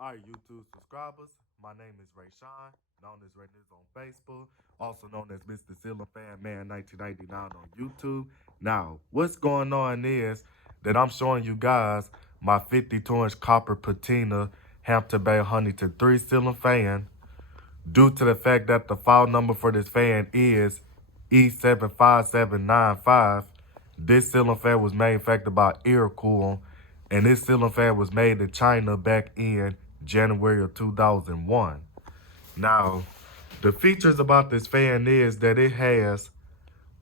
All right, YouTube subscribers, my name is Ray Sean, known as Ray News on Facebook, also known as Mr. Ceiling Fan Man 1999 on YouTube. Now, what's going on is that I'm showing you guys my 52-inch copper patina Hampton Bay Huntington 3 ceiling fan due to the fact that the file number for this fan is E75795. This ceiling fan was manufactured by Aircool, and this ceiling fan was made in China back in January of 2001. Now, the features about this fan is that it has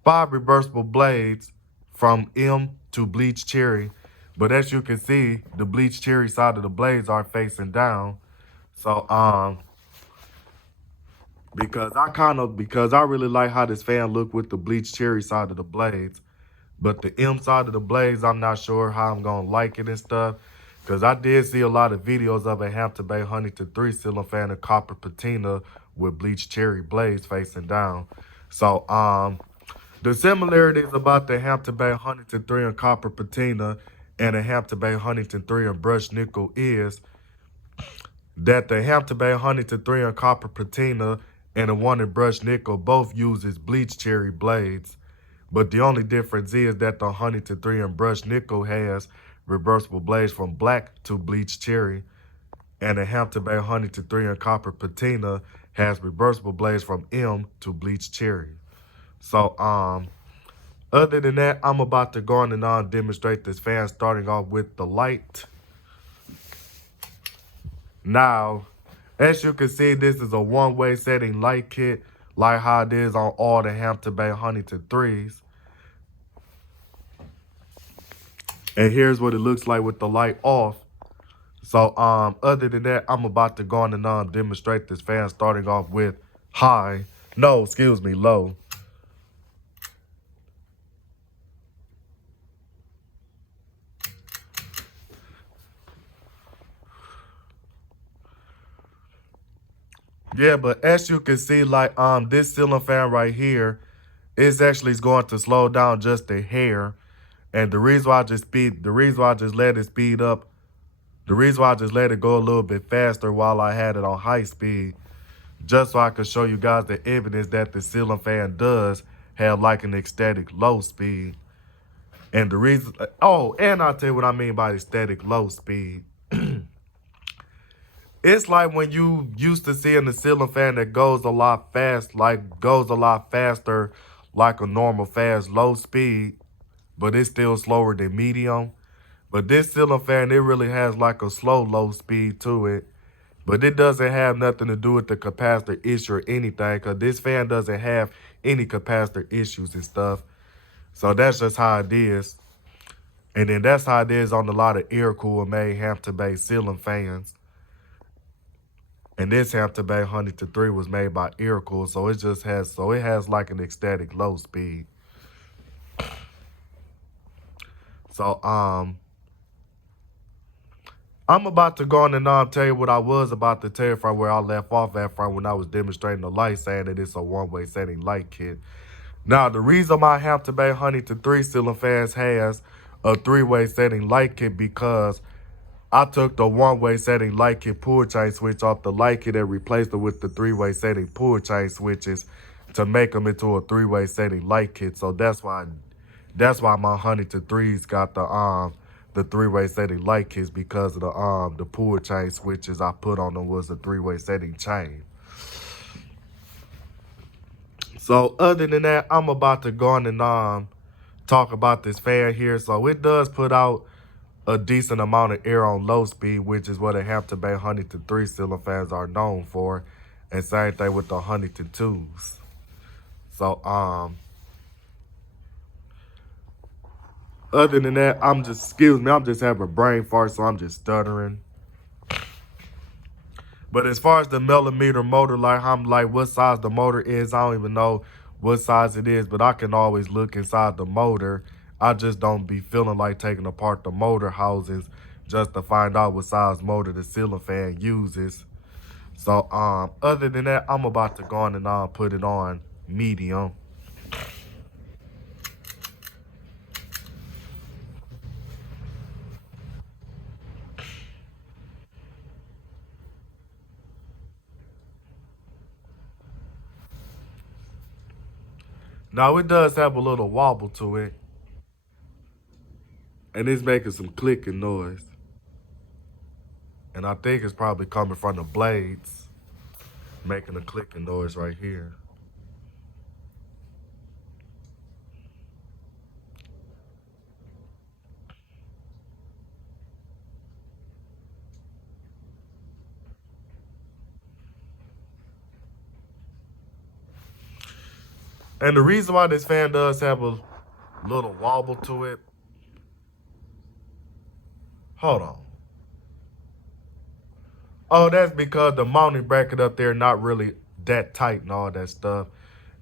5 reversible blades from M to bleach cherry, but as you can see, the bleach cherry side of the blades are facing down. So, because I really like how this fan look with the bleach cherry side of the blades. But the M side of the blades, I'm not sure how I'm gonna like it and stuff. Cause I did see a lot of videos of a Hampton Bay Huntington 3 ceiling fan and copper patina with bleach cherry blades facing down. So the similarities about the Hampton Bay Huntington 3 and copper patina and the Hampton Bay Huntington 3 and brushed nickel is that the Hampton Bay Huntington 3 and copper patina and the one in brushed nickel both uses bleach cherry blades. But the only difference is that the Huntington 3 and brushed nickel has reversible blades from black to bleach cherry, and the Hampton Bay Huntington 3 and copper patina has reversible blades from M to bleach cherry. So, other than that, I'm about to go on and demonstrate this fan, starting off with the light. Now, as you can see, this is a one-way setting light kit, like how it is on all the Hampton Bay Huntington 3s. And here's what it looks like with the light off. So, other than that, I'm about to go on and demonstrate this fan, starting off with high. No, excuse me, low. Yeah, but as you can see, like this ceiling fan right here is actually going to slow down just a hair. And the reason why I just let it speed up, the reason why I just let it go a little bit faster while I had it on high speed, just so I could show you guys the evidence that the ceiling fan does have like an ecstatic low speed. And the reason, oh, and I'll tell you what I mean by ecstatic low speed. It's like when you used to seeing the ceiling fan that goes a lot faster, like a normal fast low speed, but it's still slower than medium. But this ceiling fan, it really has like a slow low speed to it. But it doesn't have nothing to do with the capacitor issue or anything, because this fan doesn't have any capacitor issues and stuff. So that's just how it is. And then that's how it is on a lot of air-cooled made Hampton Bay ceiling fans. And this Hampton Bay Huntington 3 was made by Aircool, so it has like an ecstatic low speed. So I'm about to go on and tell you what I was about to tell you from where I left off at from when I was demonstrating the light, saying that it's a one-way setting light kit. Now, the reason my Hampton Bay Huntington 3 ceiling fans has a three-way setting light kit because I took the one-way setting light kit pull chain switch off the light kit and replaced it with the three-way setting pull chain switches to make them into a three-way setting light kit. So that's why my Huntington 3s got the three-way setting light kits, because of the pull chain switches I put on them was a three-way setting chain. So other than that, I'm about to go on and talk about this fan here. So it does put out a decent amount of air on low speed, which is what the Hampton Bay Huntington 3 ceiling fans are known for. And same thing with the Huntington 2s. So other than that, I'm just having a brain fart, so I'm just stuttering. But as far as the millimeter motor, like I'm like what size the motor is, I don't even know what size it is, but I can always look inside the motor. I just don't be feeling like taking apart the motor housings just to find out what size motor the ceiling fan uses. So other than that, I'm about to go on and put it on medium. Now it does have a little wobble to it. And it's making some clicking noise. And I think it's probably coming from the blades, making a clicking noise right here. And the reason why this fan does have a little wobble to it, hold on. Oh, that's because the mounting bracket up there not really that tight and all that stuff.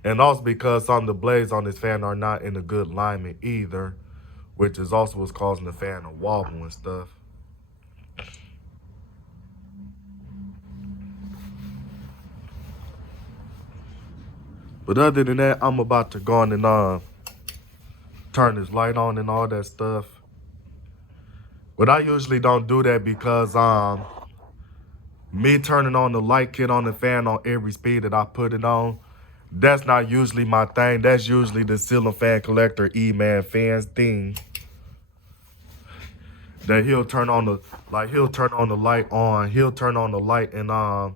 And also because some of the blades on this fan are not in a good alignment either, which is also what's causing the fan to wobble and stuff. But other than that, I'm about to go on and turn this light on and all that stuff. But I usually don't do that because me turning on the light kit on the fan on every speed that I put it on, that's not usually my thing. That's usually the ceiling fan collector E-Man fans thing. That he'll turn on the light on. He'll turn on the light and on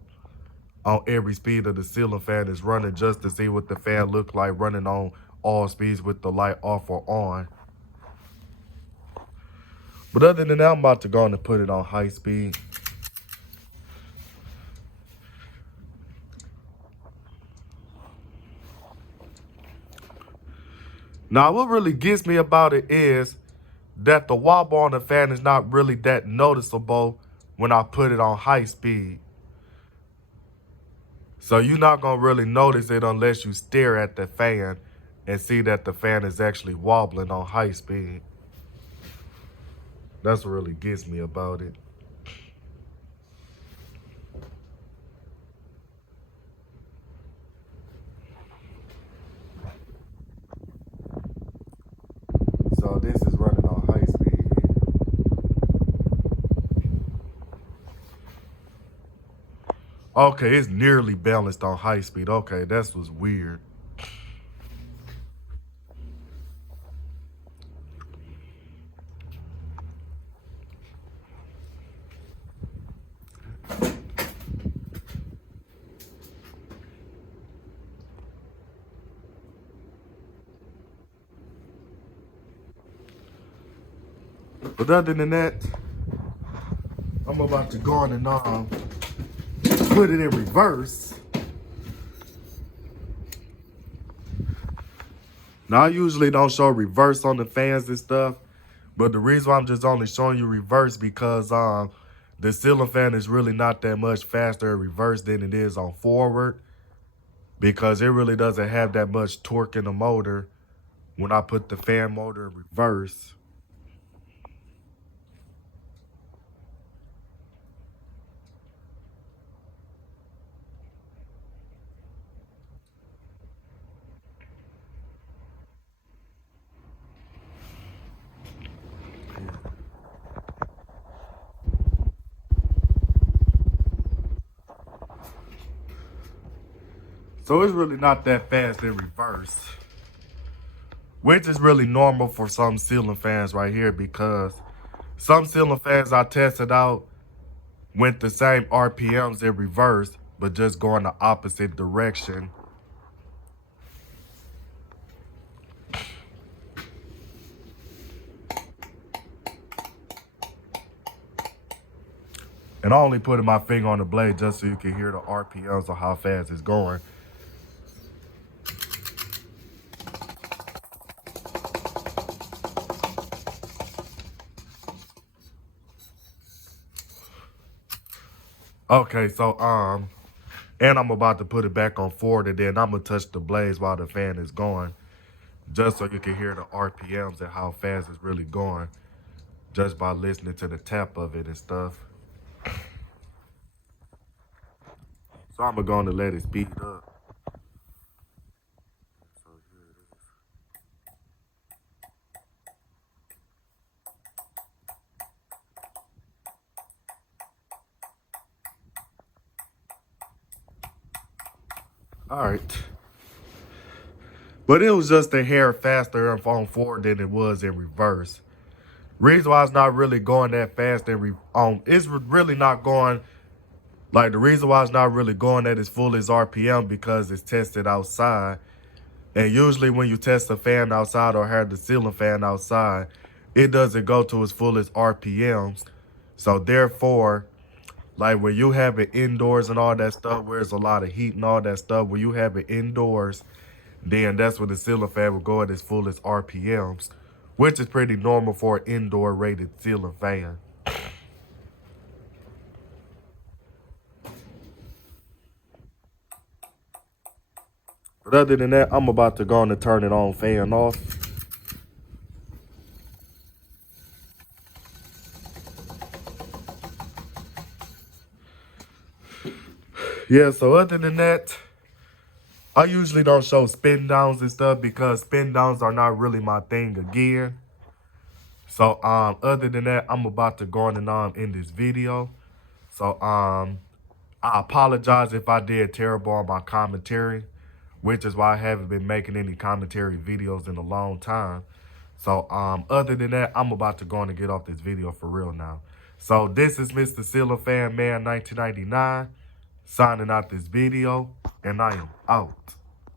every speed of the ceiling fan is running just to see what the fan look like running on all speeds with the light off or on. But other than that, I'm about to go on and put it on high speed. Now, what really gets me about it is that the wobble on the fan is not really that noticeable when I put it on high speed. So you're not going to really notice it unless you stare at the fan and see that the fan is actually wobbling on high speed. That's what really gets me about it. So this is running on high speed. Okay, it's nearly balanced on high speed. Okay, that's what's weird. But other than that, I'm about to go on and put it in reverse. Now, I usually don't show reverse on the fans and stuff, but the reason why I'm just only showing you reverse because the ceiling fan is really not that much faster in reverse than it is on forward because it really doesn't have that much torque in the motor when I put the fan motor in reverse. So it's really not that fast in reverse, which is really normal for some ceiling fans right here because some ceiling fans I tested out went the same RPMs in reverse, but just going the opposite direction. And I only put my finger on the blade just so you can hear the RPMs of how fast it's going. Okay, so and I'm about to put it back on forward and then I'm gonna touch the blades while the fan is going. Just so you can hear the RPMs and how fast it's really going. Just by listening to the tap of it and stuff. So I'm going to let it speed up. So here it is. All right. But it was just a hair faster on forward than it was in reverse. Reason why it's not really going that fast it's really not going, like the reason why it's not really going at its fullest RPM because it's tested outside. And usually when you test a fan outside or have the ceiling fan outside, it doesn't go to its fullest RPMs. So therefore, like when you have it indoors and all that stuff, where there's a lot of heat and all that stuff, when you have it indoors, then that's when the ceiling fan will go at its fullest RPMs, which is pretty normal for an indoor rated ceiling fan. But other than that, I'm about to go on and turn it on fan off. Yeah, so other than that, I usually don't show spin downs and stuff because spin downs are not really my thing again. So other than that, I'm about to go on and end this video. So I apologize if I did terrible on my commentary, which is why I haven't been making any commentary videos in a long time. So other than that, I'm about to go on and get off this video for real now. So this is Mr. Ceiling Fan Man 1999 signing out this video, and I am out.